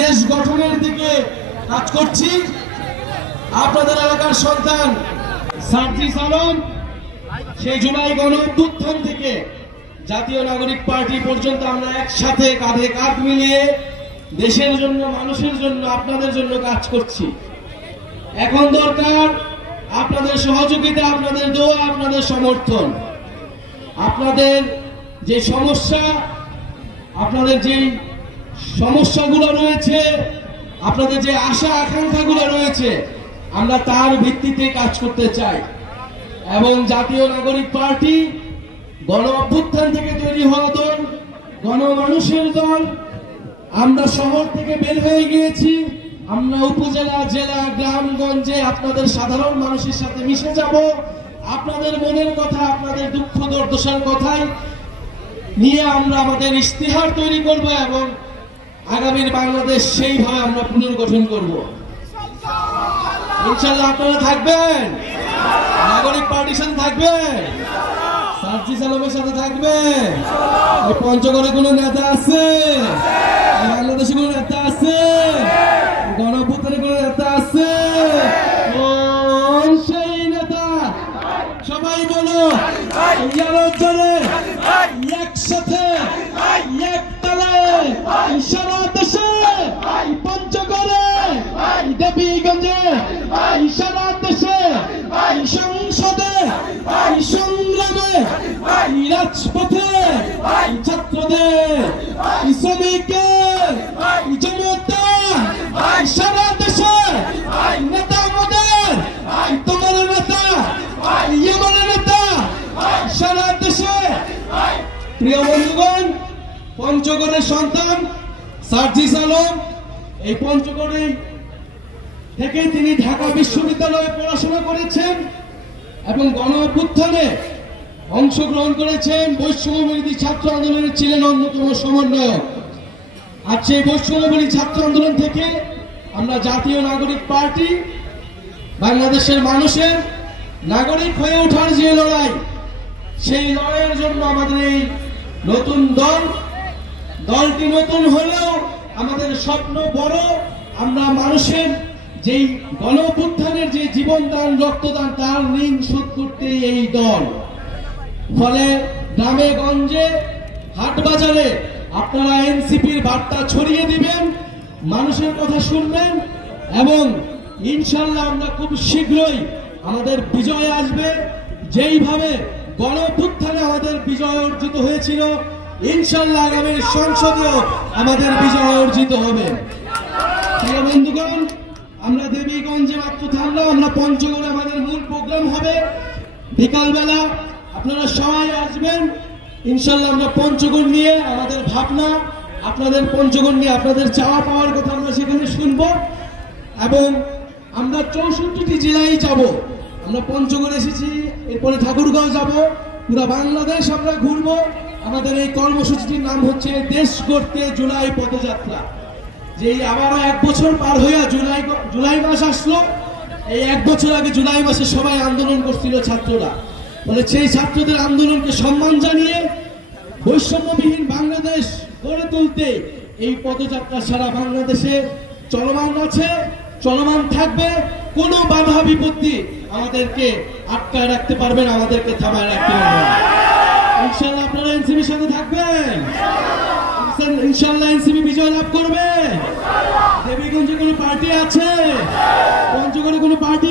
দেশ গঠনের দিকে কাজ করছি। আপনাদের এলাকার সন্তান সার্জিস আলম সেই জুলাই গণ অভ্যুত্থান থেকে জাতীয় নাগরিক পার্টি পর্যন্ত আমরা একসাথে কাঁধে কাঁধ মিলিয়ে দেশের জন্য, মানুষের জন্য, আপনাদের জন্য কাজ করছি। এখন দরকার আপনাদের সহযোগিতা, আপনাদের দোয়া, আপনাদের সমর্থন। আপনাদের যে সমস্যা, আপনাদের যে সমস্যাগুলো রয়েছে, আপনাদের যে আশা আকাঙ্ক্ষাগুলো রয়েছে, আমরা তার ভিত্তিতে কাজ করতে চাই। এবং জাতীয় নাগরিক পার্টি গণ অভ্যুত্থান থেকে তৈরি হওয়া দল, গণমানুষের দল। আমরা শহর থেকে বের হয়ে গিয়েছি, আমরা উপজেলা, জেলা, গ্রামগঞ্জে আপনাদের সাধারণ মানুষের সাথে মিশে যাব। আপনাদের মনের কথা, আপনাদের দুঃখ দুর্দশার কথাই নিয়ে আমরা আমাদের ইশতেহার তৈরি করব এবং আগামীর বাংলাদেশ সেইভাবে আমরা পুনর্গঠন করব। ইনশাআল্লাহ আপনারা থাকবেন, নাগরিক পার্টির সাথে থাকবেন, সার্জিস আলমের সাথে থাকবেন। এই পঞ্চগড়ে কোন নেতা আছে? বাংলাদেশে কোন নেতা আছে? গণ অভ্যুত্থানে কোন নেতা আছে? সেই নেতা সবাই বলো একসাথে একতালে সারা দেশে, পঞ্চগড়ে, দেবীগঞ্জে, সারা দেশে, সংসদে, সংগ্রামে, রাজপথে, ছাত্রদের, শ্রমিকের, জনতা, সারা দেশে নেতা আমাদের, তোমার নেতা, আমার নেতা, সারা দেশে। প্রিয় বন্ধুগণ, পঞ্চগড়ের সন্তান সার্জিস আলম এই পঞ্চগড়ে থেকে তিনি ঢাকা বিশ্ববিদ্যালয়ে পড়াশোনা করেছেন এবং গণ অভ্যুত্থানে অংশগ্রহণ করেছেন। বৈষম্যবিরোধী ছাত্র আন্দোলনের ছিলেন অন্যতম সমন্বয়ক। আর সেই বৈষম্যবিরোধী ছাত্র আন্দোলন থেকে আমরা জাতীয় নাগরিক পার্টি, বাংলাদেশের মানুষের নাগরিক হয়ে ওঠার যে লড়াই, সেই লড়াইয়ের জন্য আমাদের এই নতুন দলটি নতুন হলেও আমাদের স্বপ্ন বড়। আমরা মানুষের যেই গণ অভ্যুত্থানের যে জীবনদান, রক্তদান, তার ঋণ শোধ করতে এই দল। ফলে গ্রামে গঞ্জে, হাট বাজারে আপনারা এনসিপির বার্তা ছড়িয়ে দিবেন, মানুষের কথা শুনবেন এবং ইনশাল্লাহ আমরা খুব শীঘ্রই আমাদের বিজয় আসবে। যেইভাবে গণ অভ্যুত্থানে আমাদের বিজয় অর্জিত হয়েছিল, ইনশাল্লাহ আগামী সংসদেও আমাদের বিজয় অর্জিত হবে। প্রিয় বন্ধুগণ, আমরা দেবীগঞ্জে মাত্র থামলাম, আমরা পঞ্চগড়ে আমাদের মূল প্রোগ্রাম হবে বিকালবেলা। আপনারা সবাই আসবেন ইনশাল্লাহ। আমরা পঞ্চগড় নিয়ে আমাদের ভাবনা, আপনাদের পঞ্চগড় নিয়ে আপনাদের চাওয়া পাওয়ার কথা আমরা সেখানে শুনব এবং আমরা 64টি জেলায় যাব। আমরা পঞ্চগড় এসেছি, এরপরে ঠাকুরগাঁও যাব, পুরো বাংলাদেশ আমরা ঘুরবো। আমাদের এই কর্মসূচিটির নাম হচ্ছে দেশ গড়তে জুলাই পদযাত্রা। যেই আবারও 1 বছর পার হয়ে জুলাই মাস আসলো। এই 1 বছর আগে জুলাই মাসে সবাই আন্দোলন করছিল ছাত্ররা। বলে সেই ছাত্রদের আন্দোলনকে সম্মান জানিয়ে বৈষম্যবিহীন বাংলাদেশ গড়ে তুলতে এই পদযাত্রা সারা বাংলাদেশে চলমান আছে, চলমান থাকবে। কোনো বাধা বিপত্তি আমাদেরকে আটকায় রাখতে পারবেন, আমাদেরকে থামায় রাখতে পারবেন। ইনশাআল্লাহ আপনারা এনসিপির সাথে থাকবেন, ইনশাআল্লাহ এনসিপি বিজয় লাভ করবে। দেবীগঞ্জে কোনো পার্টি আছে? পঞ্চগড়ে কোনো পার্টি